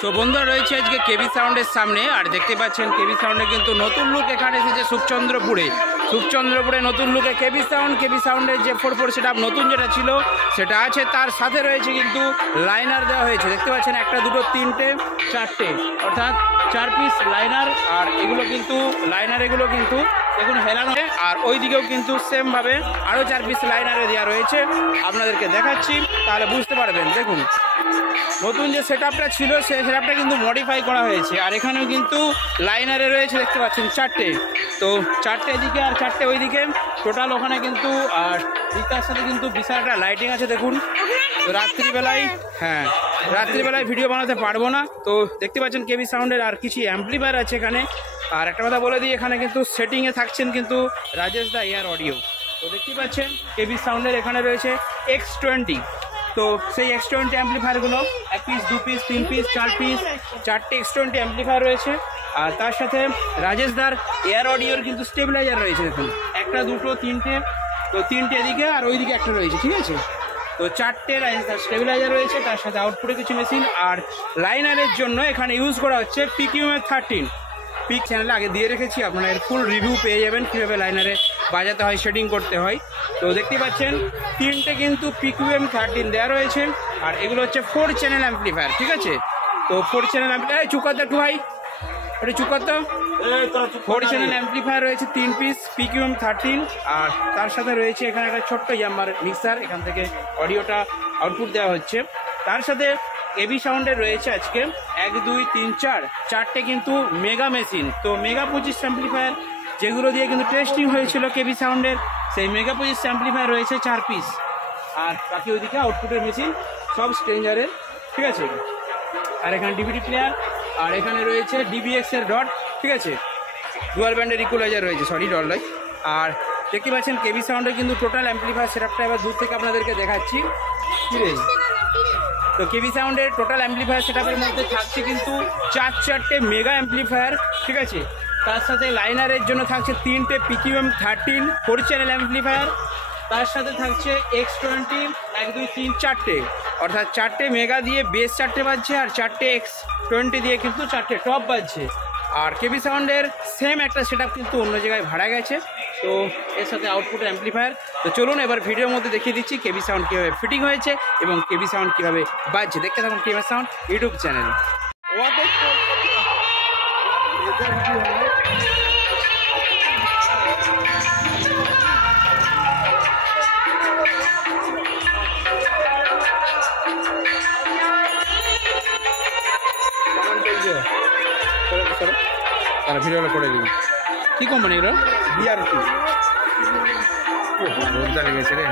So বন্ধুরা রয়েছে আজকে কেবি সাউন্ডের সামনে, আর দেখতে পাচ্ছেন কেবি সাউন্ডে কিন্তু নতুন লুক এখানে এসেছে সুখচন্দ্রপুরে নতুন লুকে কেবি সাউন্ডের যে 4/4 সেটআপ নতুন যেটা ছিল সেটা আছে, তার সাথে রয়েছে কিন্তু লাইনার দেওয়া হয়েছে। দেখতে পাচ্ছেন একটা দুটো তিনটে চারটে, অর্থাৎ 4 পিস লাইনার। আর এগুলো কিন্তু দেখুন হেলানো, আর ওই দিকেও কিন্তু সেম ভাবে আরো 4 পিস লাইনারে দেওয়া রয়েছে। আপনাদেরকে দেখাচ্ছি তাহলে বুঝতে পারবেন। দেখুন নতুন যে সেটআপটা ছিল সেই সেটআপটা কিন্তু মডিফাই করা হয়েছে, আর এখানেও কিন্তু লাইনারে রয়েছে দেখতে পাচ্ছেন 4টে। তো 4টে এদিকে আর 4টে ওইদিকে, টোটাল ওখানে কিন্তু আর দিকটার সাথে কিন্তু বিশাল একটা লাইটিং আছে। দেখুন তো রাত্রিবেলায় ভিডিও বানাতে পারবো না, তো দেখতে পাচ্ছেন কেবি সাউন্ডের আর কিছু অ্যাম্পলিফায়ার আছে এখানে। আর একটা কথা বলে দিই, এখানে কিন্তু সেটিংয়ে থাকছেন কিন্তু রাজেশ দা এয়ার অডিও। তো দেখতে পাচ্ছেন কেবি সাউন্ডের এখানে রয়েছে X20। তো সেই X20 অ্যাম্পলিফায়ারগুলো 1 পিস 2 পিস 3 পিস 4 পিস 4টে X20 অ্যাম্পলিফায়ার রয়েছে। আর তার সাথে রাজেশ দার এয়ার অডিওর কিন্তু স্টেবিলাইজার রয়েছে। দেখুন একটা দুটো তিনটে, তো তিনটে এদিকে আর ওইদিকে একটা রয়েছে, ঠিক আছে। তো 4টে রাজেশ দার স্টেবিলাইজার রয়েছে, তার সাথে আউটপুটে কিছু মেশিন। আর লাইনারের জন্য এখানে ইউজ করা হচ্ছে PQM13। পিক চ্যানেলে আগে দিয়ে রেখেছি, আপনারা এর ফুল রিভিউ পেয়ে যাবেন কীভাবে লাইনারে বাজাতে হয়, শেডিং করতে হয়। তো দেখতে পাচ্ছেন তিনটে কিন্তু PQM13 দেওয়া রয়েছে। আর এগুলো হচ্ছে 4 চ্যানেল অ্যাম্পলিফায়ার, ঠিক আছে। তো 4 চ্যানেল অ্যাম্পলিফায়ার চুকাতে একটু ভাই, এটা চুকাতো 4 চ্যানেল অ্যাম্পলিফায়ার রয়েছে 3 পিস PQM13। আর তার সাথে রয়েছে এখানে একটা ছোট্ট ইয়ামার মিক্সার, এখান থেকে অডিওটা আউটপুট দেওয়া হচ্ছে। তার সাথে কেবি সাউন্ডের রয়েছে আজকে 1 2 3 4 4টে কিন্তু মেগা মেশিন। তো মেগা 25 অ্যাম্পলিফায়ার যেগুলো দিয়ে কিন্তু টেস্টিং হয়েছিল কেবি সাউন্ডের, সেই মেগা 25 অ্যাম্পলিফায়ার রয়েছে 4 পিস। আর বাকি ওইদিকে আউটপুটের মেশিন সব স্ট্রেঞ্জারের, ঠিক আছে। আর এখানে ডিভিডি প্লেয়ার, আর এখানে রয়েছে DBX এর ডট, ঠিক আছে। ডুয়াল ব্যান্ডের ইকুয়ালাইজার রয়েছে, ডট নয়। আর দেখতে পাচ্ছেন কেবি সাউন্ডের কিন্তু টোটাল অ্যাম্পলিফায়ার সেটআপটা এবার দূর থেকে আপনাদেরকে দেখাচ্ছি। তো কেবি সাউন্ডের টোটাল অ্যাম্পলিফায়ার সেটআপের মধ্যে থাকছে কিন্তু 4টে মেগা অ্যাম্পলিফায়ার, ঠিক আছে। তার সাথে লাইনারের জন্য থাকছে 3টে PQM13 4 চ্যানেল অ্যাম্পলিফায়ার। তার সাথে থাকছে X20 1 2 3 4টে, অর্থাৎ 4টে মেগা দিয়ে বেস 4টে বাজছে, আর 4টে X20 দিয়ে কিন্তু 4টে টপ বাজছে। আর কেবি সাউন্ডের সেম একটা সেটআপ কিন্তু অন্য জায়গায় ভাড়া গেছে, তো এর সাথে আউটপুট অ্যাম্পলিফায়ার। তো চলুন এবার ভিডিওর মধ্যে দেখিয়ে দিচ্ছি কেবি সাউন্ড কীভাবে ফিটিং হয়েছে এবং কেবি সাউন্ড কীভাবে বাজছে। দেখতে থাকুন কেবি সাউন্ড ইউটিউব চ্যানেল। তারা ভিডিওটা করে দিন। কি কোম্পানি এগুলো? BRP। রোদটা লেগেছে রে।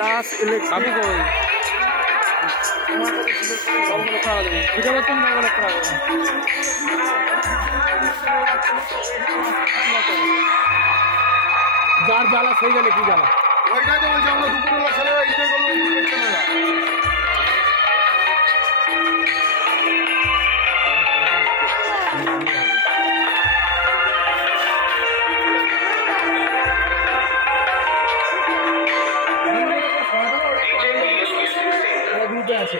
দাস ইলেকট্রিক আমি কই সবগুলো খাওয়া দেবে, ভিডিও করতে না বলে খাওয়া দেবে। যার জ্বালা সেই গেলে কি জ্বালা, ওইটাই তো বলছি আমরা দুপুরবেলা ছেলেরা এনজয় করবো, করতে না। আছে